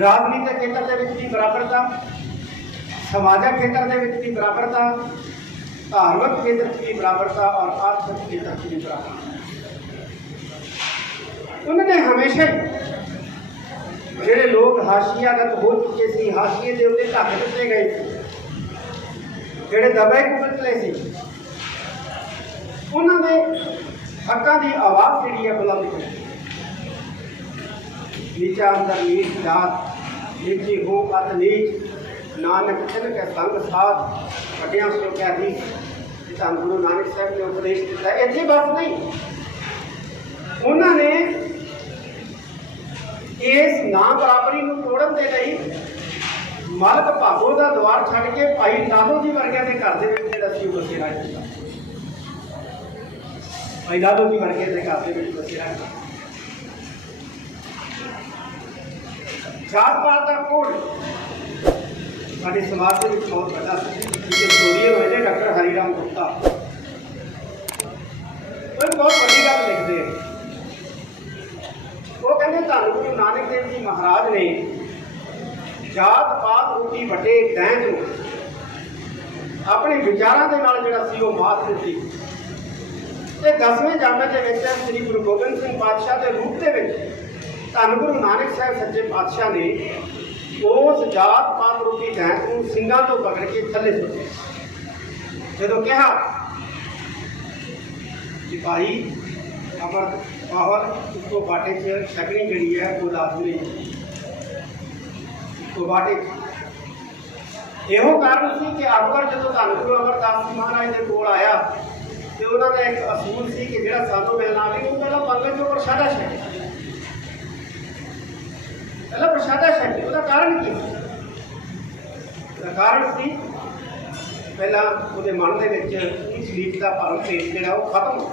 ਰਾਜਨੀਤਿਕ ਖੇਤਰ ਦੇ ਵਿੱਚ ਵੀ ਬਰਾਬਰਤਾ, ਸਮਾਜਿਕ ਖੇਤਰ ਦੇ ਵਿੱਚ ਵੀ ਬਰਾਬਰਤਾ, ਧਾਰਮਿਕ ਖੇਤਰ 'ਚ ਵੀ ਬਰਾਬਰਤਾ ਔਰ ਆਰਥਿਕ ਖੇਤਰ 'ਚ ਵੀ ਬਰਾਬਰਤਾ। ਉਹਨਾਂ ਨੇ ਹਮੇਸ਼ਾ ਹੀ ਜਿਹੜੇ ਲੋਕ ਹਾਸ਼ੀਆਗਤ ਹੋ ਚੁੱਕੇ ਸੀ, ਹਾਸ਼ੀਏ ਦੇ ਉੱਤੇ ਧੱਕ ਦਿੱਤੇ ਗਏ ਸੀ। ਜਿਹੜੇ ਦਬਾਏ ਕੁਚਲੇ ਸੀ, ਉਹਨਾਂ ਦੇ ਹੱਕਾਂ ਦੀ ਆਵਾਜ਼ ਜਿਹੜੀ ਹੈ ਬੁਲੰਦ ਹੋਈ ਨੀਚਾ ਅੰਦਰ ਨੀਚ ਜਾਤ, ਨੀਚੀ ਹੋ ਅਤ ਨੀਚ, ਨਾਨਕ ਤਿਨ ਕੇ ਸੰਗ ਸਾਥ ਵੱਡਿਆਂ ਸੋ ਕਿਆ ਦੀ ਇਹ ਗੁਰੂ ਨਾਨਕ ਸਾਹਿਬ ਨੇ ਉਪਦੇਸ਼ ਦਿੱਤਾ, ਇੱਥੇ ਬਸ ਨਹੀਂ। ਉਹਨਾਂ ਨੇ ਇਸ ਨਾ ਬਰਾਬਰੀ ਨੂੰ ਤੋੜਨ ਦੇ ਲਈ ਮਾਲਕ ਭਾਗੋ ਦਾ ਦਵਾਰ ਛੱਡ ਕੇ ਭਾਈ ਲਾਲੋ ਜੀ ਵਰਗਿਆਂ ਦੇ ਘਰ ਦੇ ਵਿੱਚ ਜਿਹੜਾ ਸੀ ਉਹ ਬਸੇਰਾ ਕੀਤਾ ਭਾਈ ਲਾਲੋ ਜੀ ਵਰਗੇ ਦੇ ਘਰ ਦੇ ਵਿੱਚ ਬਸੇਰਾ ਕੀਤਾ ਜਾਤ ਪਾਤ ਦਾ ਕੋਡ ਸਾਡੇ ਸਮਾਜ ਦੇ ਵਿੱਚ ਬਹੁਤ ਵੱਡਾ ਸੀ। ਸਟੋਰੀਅਨ ਹੋਏ ਨੇ ਡਾਕਟਰ ਹਰੀਰਾਮ ਗੁਪਤਾ। ਉਹ ਬਹੁਤ ਵੱਡੀ ਗੱਲ ਲਿਖਦੇ ਆ। ਉਹ ਕਹਿੰਦੇ ਧੰਨ ਗੁਰੂ ਨਾਨਕ ਦੇਵ ਜੀ ਮਹਾਰਾਜ ਨੇ ਜਾਤ ਪਾਤ ਰੂਪੀ ਵੱਡੇ ਦੈਂਤ ਨੂੰ ਆਪਣੇ ਵਿਚਾਰਾਂ ਦੇ ਨਾਲ ਜਿਹੜਾ ਸੀ ਉਹ ਮਾਤ ਦਿੱਤੀ। ਤੇ ਦਸਵੇਂ ਜਾਮੇ ਦੇ ਵਿੱਚ ਸ੍ਰੀ ਗੁਰੂ ਗੋਬਿੰਦ ਸਿੰਘ ਪਾਤਸ਼ਾਹ ਦੇ ਰੂਪ ਦੇ ਵਿੱਚ ਧੰਨ ਗੁਰੂ ਨਾਨਕ ਸਾਹਿਬ ਸੱਚੇ ਪਾਤਸ਼ਾਹ ਨੇ ਉਸ ਜਾਤ ਪਾਤ ਰੂਪੀ ਦੈਂਤ ਨੂੰ ਸਿੰਘਾਂ ਤੋਂ ਪਕੜ ਕੇ ਥੱਲੇ ਸੁੱਟਿਆ। ਜਦੋਂ ਕਿਹਾ ਕਿ ਭਾਈ ਅਮਰ ਪਾਵਰ ਇੱਕੋ ਬਾਟੇ 'ਚ ਛਕਣੀ ਜਿਹੜੀ ਹੈ, ਉਹ ਲਾਜ਼ਮੀ ਹੈ ਇੱਕੋ ਬਾਟੇ 'ਚ। ਇਹੋ ਕਾਰਨ ਸੀ ਕਿ ਅਕਬਰ ਜਦੋਂ ਧੰਨ ਗੁਰੂ ਅਮਰਦਾਸ ਜੀ ਮਹਾਰਾਜ ਦੇ ਕੋਲ ਆਇਆ, ਤੇ ਉਹਨਾਂ ਦਾ ਇੱਕ ਅਸੂਲ ਸੀ ਕਿ ਜਿਹੜਾ ਸਾਨੂੰ ਮਿਲਣਾ ਆਵੇ ਉਹ ਪਹਿਲਾਂ ਪੰਗਤ ਚੋਂ ਪ੍ਰਸ਼ਾਦਾ ਛਕੇ ਪਹਿਲਾਂ ਪ੍ਰਸ਼ਾਦਾ ਛਕੇ ਉਹਦਾ ਕਾਰਨ ਕੀ ਸੀ? ਉਹਦਾ ਕਾਰਨ ਸੀ, ਪਹਿਲਾਂ ਉਹਦੇ ਮਨ ਦੇ ਵਿੱਚ ਇਸ ਲੀਕ ਦਾ ਭਰਮ ਭੇਟ ਜਿਹੜਾ, ਉਹ ਖਤਮ ਹੋ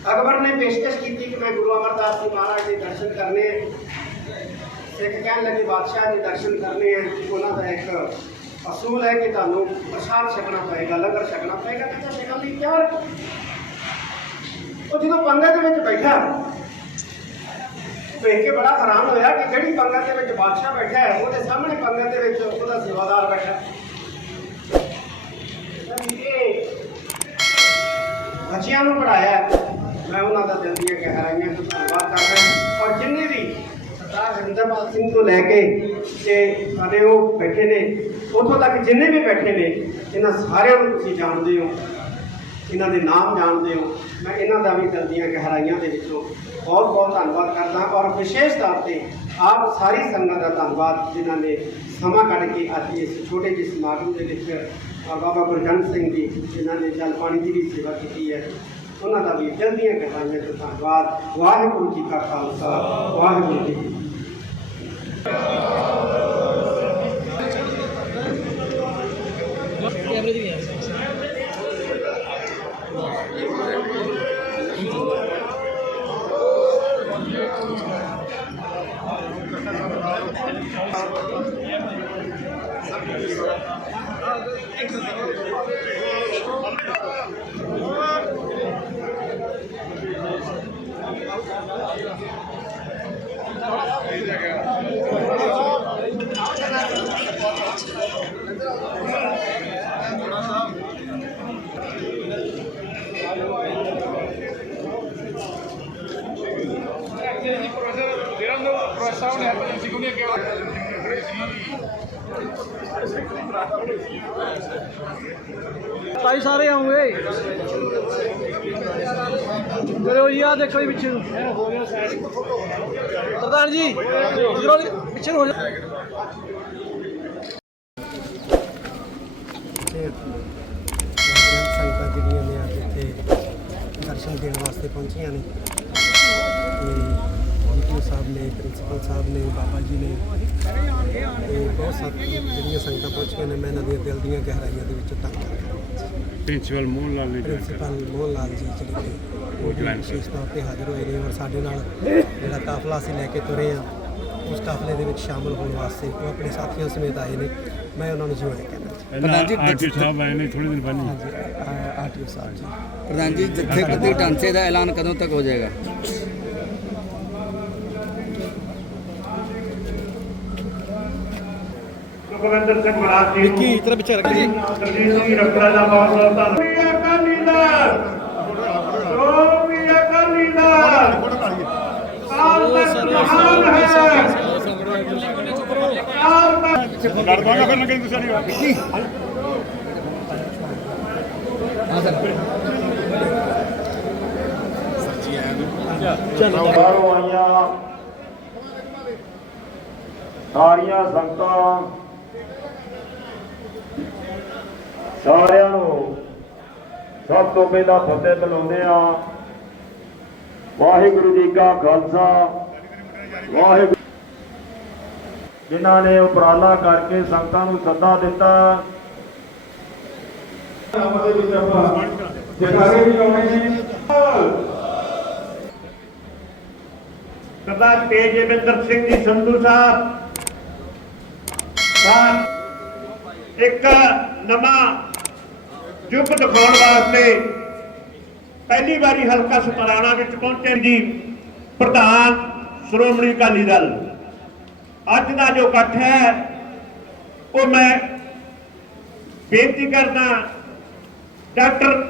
ਅਕਬਰ ਨੇ ਪੇਸ਼ਕਸ਼ ਕੀਤੀ ਕਿ ਮੈਂ ਗੁਰੂ ਅਮਰਦਾਸ ਜੀ ਮਹਾਰਾਜ ਦੇ ਦਰਸ਼ਨ ਕਰਨੇ ਹੈ ਸਿੱਖ ਕਹਿਣ ਲੱਗੇ, ਬਾਦਸ਼ਾਹ ਦੇ ਦਰਸ਼ਨ ਕਰਨੇ ਹੈ ਉਹਨਾਂ ਦਾ ਇੱਕ ਅਸੂਲ ਹੈ ਕਿ ਤੁਹਾਨੂੰ ਪ੍ਰਸ਼ਾਦ ਛਕਣਾ ਪਏਗਾ, ਲੰਗਰ ਛਕਣਾ ਪਏਗਾ। ਕਹਿੰਦਾ ਸਿੱਖਾਂ ਲਈ ਤਿਆਰ ਉਹ ਜਦੋਂ ਪੰਗਤ ਦੇ ਵਿੱਚ ਬੈਠਾ, ਵੇਖ ਕੇ ਬੜਾ ਹੈਰਾਨ ਹੋਇਆ ਕਿ ਜਿਹੜੀ ਪੰਗਤ ਦੇ ਵਿੱਚ ਬਾਦਸ਼ਾਹ ਬੈਠਾ ਹੈ, ਉਹਦੇ ਸਾਹਮਣੇ ਪੰਗਤ ਦੇ ਵਿੱਚ ਉਹਦਾ ਸੇਵਾਦਾਰ ਬੈਠਾ। ਬੱਚਿਆਂ ਨੂੰ ਪੜਾਇਆ ਮੈਂ ਉਹਨਾਂ ਦਾ ਦਿਲ ਦੀਆਂ ਗਹਿਰਾਈਆਂ ਤੋਂ ਧੰਨਵਾਦ ਕਰਦਾ ਔਰ ਜਿੰਨੇ ਵੀ ਸਰਦਾਰ ਹਰਿੰਦਰਪਾਲ ਸਿੰਘ ਤੋਂ ਲੈ ਕੇ ਤੇ ਸਾਡੇ ਉਹ ਬੈਠੇ ਨੇ, ਉੱਥੋਂ ਤੱਕ ਜਿੰਨੇ ਵੀ ਬੈਠੇ ਨੇ, ਇਹਨਾਂ ਸਾਰਿਆਂ ਨੂੰ ਤੁਸੀਂ ਜਾਣਦੇ ਹੋ। ਇਹਨਾਂ ਦੇ ਨਾਮ ਜਾਣਦੇ ਹੋ। ਮੈਂ ਇਹਨਾਂ ਦਾ ਵੀ ਦਿਲ ਦੀਆਂ ਗਹਿਰਾਈਆਂ ਦੇ ਵਿੱਚੋਂ ਬਹੁਤ ਬਹੁਤ ਧੰਨਵਾਦ ਕਰਦਾ ਔਰ ਵਿਸ਼ੇਸ਼ ਤੌਰ ਤੇ ਆਪ ਸਾਰੀ ਸੰਗਤ ਦਾ ਧੰਨਵਾਦ ਜਿਨ੍ਹਾਂ ਨੇ ਸਮਾਂ ਕੱਢ ਕੇ ਅੱਜ ਇਸ ਛੋਟੇ ਜਿਹੇ ਸਮਾਗਮ ਦੇ ਵਿੱਚ ਬਾਬਾ ਗੁਰਜੰਟ ਸਿੰਘ ਜੀ, ਜਿਨ੍ਹਾਂ ਨੇ ਜਲ ਪਾਣੀ ਦੀ ਵੀ ਸੇਵਾ ਕੀਤੀ ਹੈ ਉਹਨਾਂ ਦਾ ਵੀ ਜਲਦੀਆਂ ਦੀਆਂ ਗਹਿਰਾਈਆਂ ਧੰਨਵਾਦ। ਵਾਹਿਗੁਰੂ ਜੀ ਕਾ ਖਾਲਸਾ, ਵਾਹਿਗੁਰੂ ਜੀ ਕੀ ਫਤਿਹ। ਭਾਈ ਸਾਰੇ ਆਉਂਗੇ। ਚਲੋ ਜੀ ਆ ਦੇਖੋ ਜੀ ਪਿੱਛੇ ਨੂੰ। ਪ੍ਰਧਾਨ ਜੀ ਇਧਰੋਂ ਪਿੱਛੇ ਹੋ ਜਾ। ਸੰਗਤਾਂ ਜਿਹੜੀਆਂ ਨੇ ਅੱਜ ਇੱਥੇ ਦਰਸ਼ਨ ਦੇਣ ਵਾਸਤੇ ਪਹੁੰਚੀਆਂ ਨੇ ਤੇ ਜੀਪੀ ਸਾਹਿਬ ਨੇ ਪ੍ਰਿੰਸੀਪਲ ਸਾਹਿਬ ਨੇ ਬਾਬਾ ਜੀ ਨੇ ਤੇ ਬਹੁਤ ਸਾਰੀਆਂ ਜਿਹੜੀਆਂ ਸੰਗਤਾਂ ਪਹੁੰਚੀਆਂ ਨੇ ਮੈਂ ਇਹਨਾਂ ਦੀਆਂ ਦਿਲ ਦੀਆਂ ਗਹਿਰਾਈਆਂ ਦੇ ਵਿੱਚੋਂ ਕਰਦਾ ਪ੍ਰਿੰਸੀਪਲ ਮੋਹਨ ਲਾਲ ਨੇ। ਪ੍ਰਿੰਸੀਪਲ ਮੋਹਨ ਲਾਲ ਜੀ ਜਿਹੜੇ ਕਿ ਉਹ join ਵਿਸ਼ੇਸ਼ ਤੌਰ ਤੇ ਹਾਜ਼ਰ ਹੋਏ ਨੇ ਔਰ ਸਾਡੇ ਨਾਲ ਜਿਹੜਾ ਕਾਫਲਾ ਅਸੀਂ ਲੈ ਕੇ ਤੁਰੇ ਆ ਉਸ ਕਾਫਲੇ ਦੇ ਵਿੱਚ ਸ਼ਾਮਲ ਹੋਣ ਵਾਸਤੇ ਉਹ ਆਪਣੇ ਸਾਥੀਆਂ ਸਮੇਤ ਆਏ ਨੇ। ਮੈਂ ਉਹਨਾਂ ਨੂੰ ਜੋੜੇ ਕਹਿੰਦਾ ਪਹਿਲਾਂ ਆਰਟੀ ਸਾਹਿਬ ਆਏ ਨੇ ਥੋੜੇ ਦਿਨ ਪਹਿਲਾਂ ਹਾਂਜੀ ਆਰਟੀਓ ਸਾਹਿਬ ਜੀ। ਪ੍ਰਧਾਨ ਜੀ ਜਥੇਬੰਦੀ ਢਾਂਚੇ ਦਾ ਐਲਾਨ ਕਦੋਂ ਤੱਕ ਹੋ ਜਾਏਗਾ? ਸੁਖਵਿੰਦਰ ਸਿੰਘ ਬਰਾੜ ਜੀ ਕੀ ਤੇਰਾ ਪਿੱਛੇ ਰੱਖ ਜੀ ਸਰਜੀਤ ਸਿੰਘ ਰੱਖੜਾ ਦਾ ਬਹੁਤ ਬਹੁਤ ਧੰਨਵਾਦ ਵੀ ਅਕਾਲੀ ਦਲ। ਜੋ ਵੀ ਅਕਾਲੀ ਦਲ। ਕਾਲ ਤੱਕ ਮਹਾਨ ਹੈ। ਕਰ ਦੋਗਾ ਫਿਰ ਲੱਗੇ ਤੁਸੀਂ ਸਾਡੀ ਹਾਂ ਸਰ ਬਾਹਰੋਂ ਆਈਆਂ ਸਾਰੀਆਂ ਸੰਗਤਾਂ ਸਾਰਿਆਂ ਨੂੰ ਸਭ ਤੋਂ ਪਹਿਲਾਂ ਫਤਿਹ ਬੁਲਾਉਂਦੇ ਆ ਵਾਹਿਗੁਰੂ ਜੀ ਕਾ ਖਾਲਸਾ। ਵਾਹਿਗੁਰੂ ਜਿਨ੍ਹਾਂ ਨੇ ਉਪਰਾਲਾ ਕਰਕੇ ਸੰਗਤਾਂ ਨੂੰ ਸੱਦਾ ਦਿੱਤਾ। ਜਗਾਰੇ ਵੀ ਲਾਉਣੇ ਨੇ ਸਰਦਾਰ ਤੇਜਵਿੰਦਰ ਸਿੰਘ ਜੀ ਸੰਧੂ ਸਾਹਿਬ ਸਾਹਿਬ ਇੱਕ ਨਵਾਂ ਯੁੱਗ ਦਿਖਾਉਣ ਵਾਸਤੇ ਪਹਿਲੀ ਵਾਰੀ ਹਲਕਾ ਸਤਰਾਣਾ ਵਿੱਚ ਪਹੁੰਚੇ ਜੀ ਪ੍ਰਧਾਨ ਸ਼੍ਰੋਮਣੀ ਅਕਾਲੀ ਦਲ। ਅੱਜ ਦਾ ਜੋ ਇਕੱਠ ਹੈ, ਉਹ ਮੈਂ ਬੇਨਤੀ ਕਰਦਾ ਡਾਕਟਰ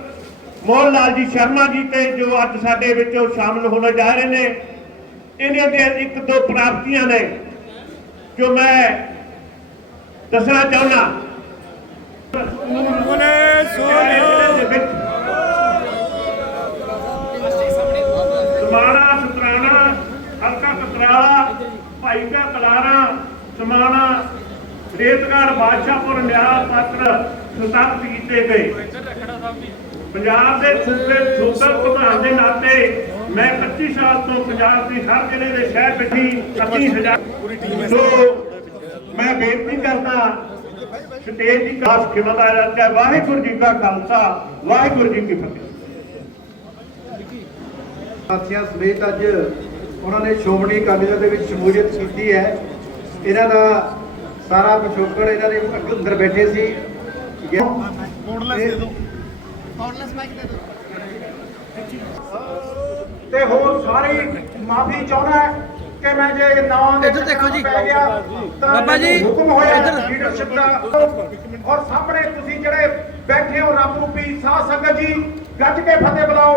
ਮੋਹਨ ਲਾਲ ਜੀ ਸ਼ਰਮਾ ਜੀ ਤੇ ਜੋ ਅੱਜ ਸਾਡੇ ਵਿੱਚੋਂ ਸ਼ਾਮਲ ਹੋਣ ਜਾ ਰਹੇ ਨੇ, ਇਹਨਾਂ ਦੇ ਇੱਕ ਦੋ ਪ੍ਰਾਪਤੀਆਂ ਨੇ ਜੋ ਮੈਂ ਦੱਸਣਾ ਚਾਹੁੰਦਾ। ਬੋਲੇ ਸੋਨੇ ਸਮਾਣਾ ਸਤਰਾਣਾ ਹਲਕਾ ਕਤਰਾਲਾ ਭਾਈ ਕਾ ਕਲਾਰਾ ਸਮਾਣਾ ਰੇਤਗੜ ਬਾਦਸ਼ਾਹਪੁਰ ਨਿਆਲ ਪੱਤਰ ਸਤਾਬਤ ਕੀਤੇ ਗਏ। ਪੰਜਾਬ ਦੇ ਸੂਬੇ ਸੂਬਾ ਪ੍ਰਧਾਨ ਦੇ ਨਾਤੇ ਮੈਂ 25 ਸਾਲ ਤੋਂ ਪੰਜਾਬ ਦੀ ਹਰ ਜ਼ਿਲ੍ਹੇ ਦੇ ਸ਼ਹਿਰ ਬੈਠੀ 25000 ਪੂਰੀ ਟੀਮ ਸੋ ਮੈਂ ਬੇਨਤੀ ਕਰਦਾ ਸਟੇਜ ਦੀ ਖਾਸ ਖਿਮਤ ਆ ਜਾਂਦਾ ਹੈ। ਵਾਹਿਗੁਰੂ ਜੀ ਕਾ ਖਾਲਸਾ ਵਾਹਿਗੁਰੂ ਜੀ ਕੀ ਫਤਿਹ। ਸਾਥੀਆਂ ਸਮੇਤ ਅੱਜ ਉਹਨਾਂ ਨੇ ਅਕਾਲੀ ਦਲ ਦੇ ਵਿੱਚ ਸ਼ਮੂਲੀਅਤ ਕੀਤੀ ਹੈ। ਇਹਨਾਂ ਦਾ ਸਾਰਾ ਪਿਛੋਕੜ ਇਹਨਾਂ ਦੇ ਅੰਦਰ ਬੈਠੇ ਸੀ। ਕੋਡਲੈਸ ਦੇ ਦਿਓ। ਕੋਡਲੈਸ ਮਾਈਕ ਦੇ ਦਿਓ। ਤੇ ਹੋਰ ਸਾਰੀ ਮਾਫੀ ਚਾਹੁੰਦਾ ਕਿ ਮੈਂ ਜੇ ਨਾਮ ਦੇ ਇੱਧਰ ਦੇਖੋ ਜੀ। ਪੈ ਗਿਆ ਤਾਂ ਬਾਬਾ ਜੀ, ਹੁਕਮ ਹੋਇਆ ਇੱਧਰ। ਲੀਡਰਸ਼ਿਪ ਦਾ ਔਰ ਸਾਹਮਣੇ ਤੁਸੀਂ ਜਿਹੜੇ ਬੈਠੇ ਹੋ ਰੱਬ ਰੂਪੀ ਸਾਧ ਸੰਗਤ ਜੀ ਗੱਜ ਕੇ ਫਤਿਹ ਬੁਲਾਓ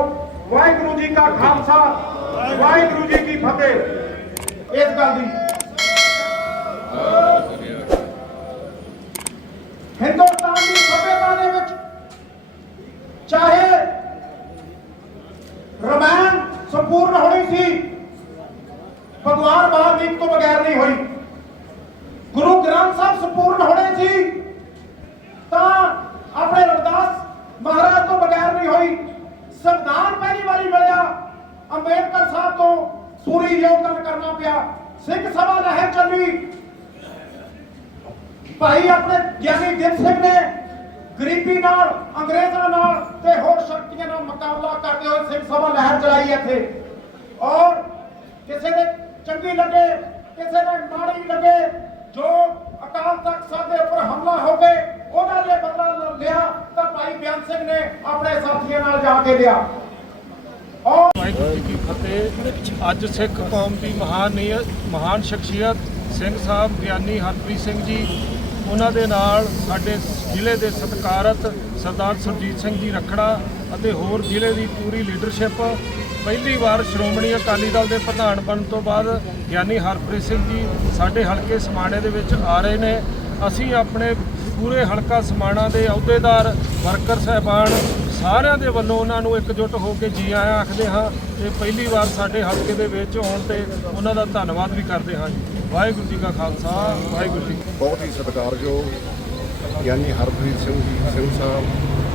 ਵਾਹਿਗੁਰੂ ਜੀ ਕਾ ਖਾਲਸਾ ਵਾਹਿਗੁਰੂ ਜੀ ਕੀ ਫਤਿਹ ਇਸ ਗੱਲ ਦੀ ਹਿੰਦੁਸਤਾਨ ਦੀ ਸਭਿਅਤਾ ਦੇ ਵਿੱਚ ਚਾਹੇ ਰਮਾਇਣ ਸੰਪੂਰਨ ਹੋਣੀ ਸੀ ਭਗਵਾਨ ਵਾਲਮੀਕ ਤੋਂ ਬਗੈਰ ਨਹੀਂ ਹੋਈ। ਗੁਰੂ ਗ੍ਰੰਥ ਸਾਹਿਬ ਸੰਪੂਰਨ ਹੋਣੇ ਸੀ, ਤਾਂ ਆਪਣੇ ਰਵਿਦਾਸ ਮਹਾਰਾਜ ਤੋਂ ਬਗੈਰ ਨਹੀਂ ਹੋਈ। ਸੰਵਿਧਾਨ ਪਹਿਲੀ ਵਾਰੀ ਮਿਲਿਆ ਅੰਬੇਦਕਰ ਸਾਹਿਬ ਤੋਂ ਪੂਰੀ ਯੋਗਦਾਨ ਕਰਨਾ ਪਿਆ। ਸਿੰਘ ਸਭਾ ਲਹਿਰ ਚੱਲੀ। ਭਾਈ ਆਪਣੇ ਗਿਆਨੀ ਦਿਲ ਸਿੰਘ ਨੇ ਗਰੀਬੀ ਨਾਲ, ਅੰਗਰੇਜ਼ਾਂ ਨਾਲ ਤੇ ਹੋਰ ਸ਼ਕਤੀਆਂ ਨਾਲ ਮੁਕਾਬਲਾ ਕਰਦੇ ਹੋਏ ਸਿੰਘ ਸਭਾ ਲਹਿਰ ਚਲਾਈ ਇੱਥੇ। ਔਰ ਕਿਸੇ ਦੇ ਚੰਗੀ ਲੱਗੇ, ਕਿਸੇ ਦੇ ਮਾੜੀ ਲੱਗੇ, ਜੋ ਅਕਾਲ ਤਖਤ ਸਾਹਿਬ ਦੇ ਉੱਪਰ ਹਮਲਾ ਹੋ ਗਏ ਉਹਨਾਂ ਦੇ ਬਦਲਾ ਲਿਆ, ਤਾਂ ਭਾਈ ਬਿਆਨ ਸਿੰਘ ਨੇ ਆਪਣੇ ਸਾਥੀਆਂ ਨਾਲ ਜਾ ਕੇ ਲਿਆ। ਵਾਹਿਗੁਰੂ ਜੀ ਕੀ ਫਤਿਹ। ਅੱਜ ਸਿੱਖ ਕੌਮ ਦੀ ਮਹਾਨ ਮਹਾਨ ਸ਼ਖਸੀਅਤ ਸਿੰਘ ਸਾਹਿਬ ਗਿਆਨੀ ਹਰਪ੍ਰੀਤ ਸਿੰਘ ਜੀ, ਉਹਨਾਂ ਦੇ ਨਾਲ ਸਾਡੇ ਜ਼ਿਲ੍ਹੇ ਦੇ ਸਤਿਕਾਰਤ ਸਰਦਾਰ ਸੁਰਜੀਤ ਸਿੰਘ ਜੀ ਰਖੜਾ ਅਤੇ ਹੋਰ ਜ਼ਿਲ੍ਹੇ ਦੀ ਪੂਰੀ ਲੀਡਰਸ਼ਿਪ ਪਹਿਲੀ ਵਾਰ ਸ਼੍ਰੋਮਣੀ ਅਕਾਲੀ ਦਲ ਦੇ ਪ੍ਰਧਾਨ ਬਣਨ ਤੋਂ ਬਾਅਦ ਗਿਆਨੀ ਹਰਪ੍ਰੀਤ ਸਿੰਘ ਜੀ ਸਾਡੇ ਹਲਕੇ ਸਮਾਣੇ ਦੇ ਵਿੱਚ ਆ ਰਹੇ ਨੇ। ਅਸੀਂ ਆਪਣੇ ਪੂਰੇ ਹਲਕਾ ਸਮਾਣਾ ਦੇ ਅਹੁਦੇਦਾਰ, ਵਰਕਰ ਸਹਿਬਾਨ ਸਾਰਿਆਂ ਦੇ ਵੱਲੋਂ ਉਹਨਾਂ ਨੂੰ ਇਕਜੁੱਟ ਹੋ ਕੇ ਜੀ ਆਇਆਂ ਆਖਦੇ ਹਾਂ ਤੇ ਪਹਿਲੀ ਵਾਰ ਸਾਡੇ ਹਲਕੇ ਦੇ ਵਿੱਚ ਆਉਣ ਤੇ ਉਹਨਾਂ ਦਾ ਧੰਨਵਾਦ ਵੀ ਕਰਦੇ ਹਾਂ ਜੀ। ਵਾਹਿਗੁਰੂ ਜੀ ਕਾ ਖਾਲਸਾ, ਵਾਹਿਗੁਰੂ ਜੀ ਬਹੁਤ ਹੀ ਸਤਿਕਾਰਯੋਗ ਗਿਆਨੀ ਹਰਪ੍ਰੀਤ ਸਿੰਘ ਜੀ, ਸਿੰਘ ਸਾਹਿਬ,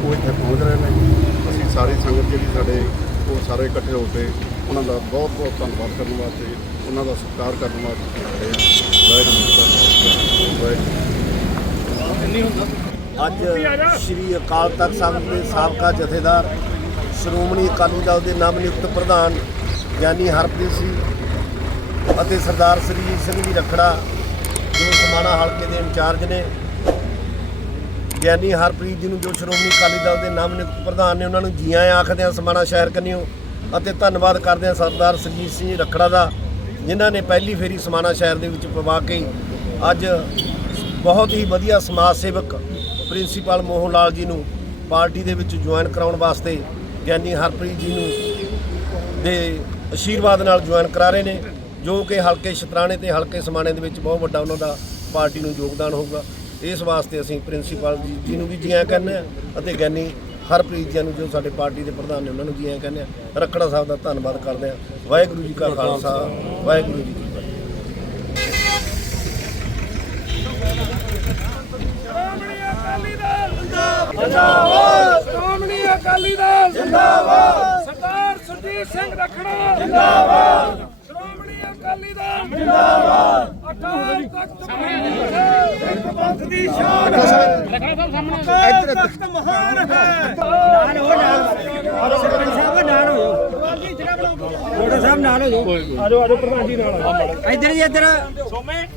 ਉਹ ਇੱਥੇ ਪਹੁੰਚ ਰਹੇ ਨੇ। ਅਸੀਂ ਸਾਰੀ ਸੰਗਤ ਜਿਹੜੀ ਸਾਡੇ ਉਹ ਸਾਰੇ ਇਕੱਠੇ ਹੋ ਕੇ ਉਹਨਾਂ ਦਾ ਬਹੁਤ ਬਹੁਤ ਧੰਨਵਾਦ ਕਰਨ ਵਾਸਤੇ, ਉਹਨਾਂ ਦਾ ਸਤਿਕਾਰ ਕਰਨ ਵਾਸਤੇ ਖੜੇ ਹਾਂ। ਅੱਜ ਸ੍ਰੀ ਅਕਾਲ ਤਖਤ ਸਾਹਿਬ ਦੇ ਸਾਬਕਾ ਜਥੇਦਾਰ, ਸ਼੍ਰੋਮਣੀ ਅਕਾਲੀ ਦਲ ਦੇ ਨਵ ਨਿਯੁਕਤ ਪ੍ਰਧਾਨ ਗਿਆਨੀ ਹਰਪ੍ਰੀਤ ਸਿੰਘ ਅਤੇ ਸਰਦਾਰ ਸਰਜੀਤ ਸਿੰਘ ਜੀ ਰੱਖੜਾ, ਜੋ ਸਮਾਣਾ ਹਲਕੇ ਦੇ ਇੰਚਾਰਜ ਨੇ ਗਿਆਨੀ ਹਰਪ੍ਰੀਤ ਜੀ ਨੂੰ ਜੋ ਸ਼੍ਰੋਮਣੀ ਅਕਾਲੀ ਦਲ ਦੇ ਨਵ ਨਿਯੁਕਤ ਪ੍ਰਧਾਨ ਨੇ ਉਹਨਾਂ ਨੂੰ ਜੀ ਆਇਆਂ ਆਖਦੇ ਹਾਂ ਸਮਾਣਾ ਸ਼ਹਿਰ ਕੰਨਿਓ ਅਤੇ ਧੰਨਵਾਦ ਕਰਦੇ ਹਾਂ ਸਰਦਾਰ ਸੁਰਜੀਤ ਸਿੰਘ ਜੀ ਰਖੜਾ ਦਾ, ਜਿਨ੍ਹਾਂ ਨੇ ਪਹਿਲੀ ਫੇਰੀ ਸਮਾਣਾ ਸ਼ਹਿਰ ਦੇ ਵਿੱਚ ਪਵਾ ਕੇ ਅੱਜ ਬਹੁਤ ਹੀ ਵਧੀਆ ਸਮਾਜ ਸੇਵਕ ਪ੍ਰਿੰਸੀਪਲ ਮੋਹਨ ਲਾਲ ਜੀ ਨੂੰ ਪਾਰਟੀ ਦੇ ਵਿੱਚ ਜੁਆਇਨ ਕਰਾਉਣ ਵਾਸਤੇ ਗਿਆਨੀ ਹਰਪ੍ਰੀਤ ਜੀ ਨੂੰ ਦੇ ਅਸ਼ੀਰਵਾਦ ਨਾਲ ਜੁਆਇਨ ਕਰਾ ਰਹੇ ਨੇ, ਜੋ ਕਿ ਹਲਕੇ ਸ਼ਤਰਾਣੇ ਤੇ ਹਲਕੇ ਸਮਾਣੇ ਦੇ ਵਿੱਚ ਬਹੁਤ ਵੱਡਾ ਉਹਨਾਂ ਦਾ ਪਾਰਟੀ ਨੂੰ ਯੋਗਦਾਨ ਹੋਊਗਾ। ਇਸ ਵਾਸਤੇ ਅਸੀਂ ਪ੍ਰਿੰਸੀਪਲ ਜੀ ਨੂੰ ਵੀ ਜੀ ਆਇਆਂ ਕਹਿੰਦੇ ਹਾਂ ਅਤੇ ਗਿਆਨੀ ਹਰਪ੍ਰੀਤ ਜੀ ਨੂੰ ਜੋ ਸਾਡੇ ਪਾਰਟੀ ਦੇ ਪ੍ਰਧਾਨ ਨੇ ਉਹਨਾਂ ਨੂੰ ਜੀ ਆਇਆਂ ਕਹਿੰਦੇ ਹਾਂ। ਰੱਖੜਾ ਸਾਹਿਬ ਦਾ ਧੰਨਵਾਦ ਕਰਦੇ ਹਾਂ। ਵਾਹਿਗੁਰੂ ਜੀ ਕਾ ਖਾਲਸਾ ਵਾਹਿਗੁਰੂ ਜੀ ਕੀ ਫਤਿਹ। ਸ਼੍ਰੋਮਣੀ ਅਕਾਲੀ ਦਲ ਜਿੰਦਾਬਾਦ। ਸਰਦਾਰ ਸੁਰਜੀਤ ਸਿੰਘ ਰੱਖੜਾ। ਜਿੰਦਾਬਾਦ। ਅਕਾਲੀ ਦਲ ਜਿੰਦਾਬਾਦ। ਅਕਾਲ ਤਖਤ ਮਹਾਨ ਹੈ। ਸਿੱਖ ਪੰਥ ਦੀ ਸ਼ਾਨ ਹੈ ਰੱਖੜਾ ਸਾਹਿਬ ਸਾਹਮਣੇ ਅਕਾਲ ਤਖਤ ਮਹਾਨ ਹੈ। ਨਾਲ ਹੋ ਨਾਲ। ਸਾਹਿਬ ਨਾਲ ਹੋ। ਡਾਕਟਰ ਸਾਹਿਬ ਨਾਲ ਹੋ ਜਾਓ ਆਜੋ ਆਜੋ ਪ੍ਰਧਾਨ ਜੀ ਨਾਲ ਇੱਧਰ ਜੀ ਇੱਧਰ।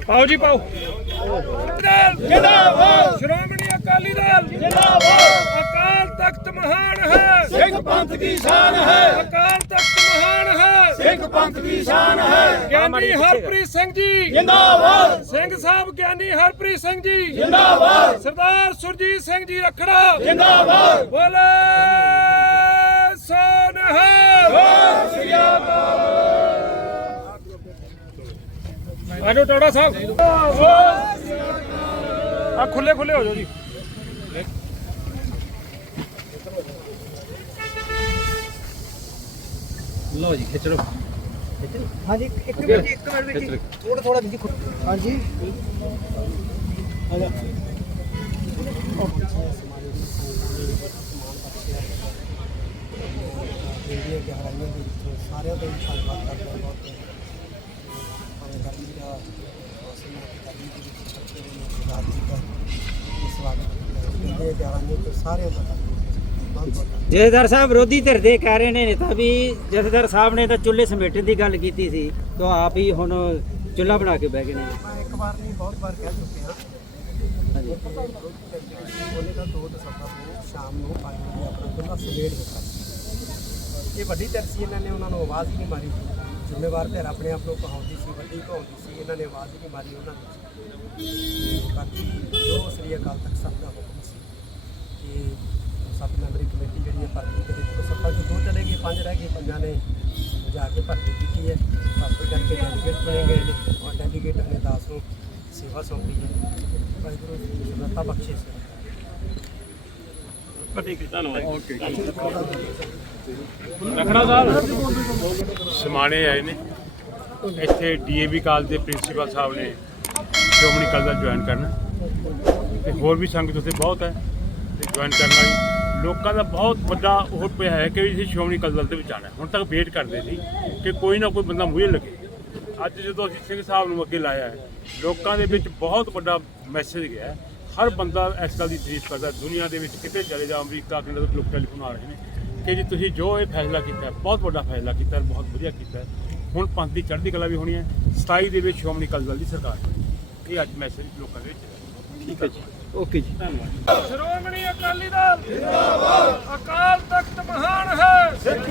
ਪਾਓ ਜੀ ਪਾਓ। ਜਿੰਦਾਬਾਦ। ਸ਼੍ਰੋਮਣੀ ਅਕਾਲੀ ਦਲ। ਜਿੰਦਾਬਾਦ ਅਕਾਲ ਤਖਤ ਮਹਾਨ ਹੈ। ਸਿੱਖ ਪੰਥ ਦੀ ਸ਼ਾਨ ਹੈ। ਅਕਾਲ ਤਖਤ ਮਹਾਨ ਹੈ। ਸਿੱਖ ਪੰਥ ਦੀ ਸ਼ਾਨ ਹੈ। ਗਿਆਨੀ ਹਰਪ੍ਰੀਤ ਸਿੰਘ ਜੀ। ਜਿੰਦਾਬਾਦ। ਸਿੰਘ ਸਾਹਿਬ ਗਿਆਨੀ ਹਰਪ੍ਰੀਤ ਸਿੰਘ ਜੀ। ਜਿੰਦਾਬਾਦ। ਸਰਦਾਰ ਸੁਰਜੀਤ ਸਿੰਘ ਜੀ ਰਖੜਾ। ਜਿੰਦਾਬਾਦ। ਬੋਲੇ ਸੋਨਹਾ ਆਜੋ ਟੋੜਾ ਸਾਹਿਬ। ਆ ਖੁੱਲੇ ਖੁੱਲੇ ਹੋ ਜਾਓ ਜੀ। ਲਓ ਜੀ ਖਿੱਚ ਲਓ। ਹਾਂਜੀ ਇੱਕ ਮਿੰਟ ਜੀ ਇੱਕ ਮਿੰਟ ਜੀ ਥੋੜਾ ਥੋੜਾ ਜੀ। ਹਾਂਜੀ ਇੰਡੀਆ ਦੇ ਹਰਾਈਆਂ ਦੇ ਵਿੱਚ ਸਾਰਿਆਂ ਦਾ ਹੀ ਧੰਨਵਾਦ ਕਰਦੇ ਹਾਂ ਬਹੁਤ ਭਾਵੇਂ ਗਰਮੀ ਦਾ ਮੌਸਮ ਹੈ ਤੇ ਗਰਮੀ ਦੇ ਵਿੱਚ ਬੱਚੇ ਦੇ ਵਿੱਚ ਰਾਜੀ ਦਾ ਸਵਾਗਤ ਇੰਡੀਆ ਦੇ ਹਰਾਈਆਂ ਤੇ ਸਾਰਿਆਂ ਦਾ ਧੰਨਵਾਦ। ਜਥੇਦਾਰ ਸਾਹਿਬ ਵਿਰੋਧੀ ਧਿਰ ਦੇ ਕਹਿ ਰਹੇ ਨੇ ਨੇਤਾ ਵੀ ਜਥੇਦਾਰ ਸਾਹਿਬ ਨੇ ਤਾਂ ਚੁੱਲ੍ਹੇ ਸਮੇਟਣ ਦੀ ਗੱਲ ਕੀਤੀ ਸੀ ਤਾਂ ਆਪ ਹੀ ਹੁਣ ਚੁੱਲ੍ਹਾ ਬਣਾ ਕੇ ਬਹਿ ਗਏ ਨੇ। ਮੈਂ ਇੱਕ ਵਾਰ ਨਹੀਂ ਬਹੁਤ ਵਾਰ ਕਹਿ ਚੁੱਕੇ ਹਾਂ। ਹਾਂਜੀ। ਉਹਨੇ ਦਾ 2 ਦਸੰਬਰ ਨੂੰ ਸ਼ਾਮ ਨੂੰ 5 ਵਜੇ ਆਪਣਾ ਚੁੱਲ੍ਹਾ ਸਵੇਰ ਦਿੱਤਾ ਇਹ ਵੱਡੀ ਧਿਰ ਸੀ ਇਹਨਾਂ ਨੇ ਉਹਨਾਂ ਨੂੰ ਆਵਾਜ਼ ਹੀ ਨਹੀਂ ਮਾਰੀ। ਜ਼ਿੰਮੇਵਾਰ ਧਿਰ ਆਪਣੇ ਆਪ ਨੂੰ ਕਹਾਉਂਦੀ ਸੀ ਵੱਡੀ ਕਹਾਉਂਦੀ ਸੀ ਇਹਨਾਂ ਨੇ ਆਵਾਜ਼ ਹੀ ਨਹੀਂ ਮਾਰੀ ਉਹਨਾਂ ਨੂੰ। ਬਾਕੀ ਜੋ ਸ੍ਰੀ ਅਕਾਲ ਤਖਤ ਸਾਹਿਬ ਦਾ ਹੁਕਮ ਸੀ ਕਿ ਸੱਤ ਮੈਂਬਰੀ ਕਮੇਟੀ ਜਿਹੜੀ ਹੈ ਭਰਤੀ ਦੇ ਵਿੱਚ ਸੱਤਾਂ ਚੋਂ ਦੋ ਚਲੇ ਗਏ ਪੰਜ ਰਹਿ ਗਏ ਪੰਜਾਂ ਨੇ ਜਾ ਕੇ ਭਰਤੀ ਕੀਤੀ ਹੈ। ਭਰਤੀ ਕਰਕੇ ਡੈਲੀਗੇਟ ਚੁਣੇ ਗਏ ਨੇ। ਔਰ ਡੈਲੀਗੇਟ ਨੇ ਦਾਸ ਨੂੰ ਸੇਵਾ ਸੌਂਪੀ ਹੈ। ਵਾਹਿਗੁਰੂ ਜੀ ਸੁਰਤਾ ਬਖਸ਼ੇ ਸੇ ਸਮਾਣੇ ਆਏ ਨੇ। ਇੱਥੇ ਡੀਏਵੀ ਕਾਲ ਦੇ ਪ੍ਰਿੰਸੀਪਲ ਸਾਹਿਬ ਨੇ ਸ਼੍ਰੋਮਣੀ ਅਕਾਲੀ ਦਲ ਜੁਆਇਨ ਕਰਨਾ। ਤੇ ਹੋਰ ਵੀ ਸੰਗਤ ਉੱਥੇ ਬਹੁਤ ਹੈ। ਤੇ ਜੁਆਇਨ ਕਰਨ ਵਾਲੀ ਲੋਕਾਂ ਦਾ ਬਹੁਤ ਵੱਡਾ ਉਹ ਪਿਆ ਹੈ ਕਿ ਅਸੀਂ ਸ਼੍ਰੋਮਣੀ ਅਕਾਲੀ ਦਲ ਦੇ ਵਿੱਚ ਆਉਣਾ ਹੁਣ ਤੱਕ ਵੇਟ ਕਰਦੇ ਸੀ ਕਿ ਕੋਈ ਨਾ ਕੋਈ ਬੰਦਾ ਮੂਹਰੇ ਲੱਗੇ। ਅੱਜ ਜਦੋਂ ਅਸੀਂ ਸਿੰਘ ਸਾਹਿਬ ਨੂੰ ਅੱਗੇ ਲਾਇਆ ਲੋਕਾਂ ਦੇ ਵਿੱਚ ਬਹੁਤ ਵੱਡਾ ਮੈਸੇਜ ਗਿਆ ਹਰ ਬੰਦਾ ਇਸ ਗੱਲ ਦੀ ਤਾਰੀਫ ਕਰਦਾ, ਦੁਨੀਆ ਦੇ ਵਿੱਚ ਕਿਤੇ ਚਲੇ ਜਾ ਅਮਰੀਕਾ, ਕੈਨੇਡਾ ਤੋਂ ਲੋਕ ਟੈਲੀਫੋਨ ਆ ਰਹੇ ਨੇ ਕਿ ਜੀ ਤੁਸੀਂ ਜੋ ਇਹ ਫੈਸਲਾ ਕੀਤਾ ਬਹੁਤ ਵੱਡਾ ਫੈਸਲਾ ਕੀਤਾ ਬਹੁਤ ਵਧੀਆ ਕੀਤਾ ਹੁਣ ਪੰਥ ਦੀ ਚੜ੍ਹਦੀ ਕਲਾ ਵੀ ਹੋਣੀ ਹੈ। 27 ਦੇ ਵਿੱਚ ਸ਼੍ਰੋਮਣੀ ਅਕਾਲੀ ਦਲ ਦੀ ਸਰਕਾਰ ਬਣੀ। ਇਹ ਅੱਜ ਮੈਸੇਜ ਲੋਕਾਂ ਦੇ ਵਿੱਚ ਠੀਕ ਹੈ। ਜੀ। ਓਕੇ ਜੀ। ਧੰਨਵਾਦ ਸ਼੍ਰੋਮਣੀ ਅਕਾਲੀ ਦਲ। ਜਿੰਦਾਬਾਦ ਅਕਾਲ ਤਖਤ ਮਹਾਨ ਹੈ। ਸਿੱਖ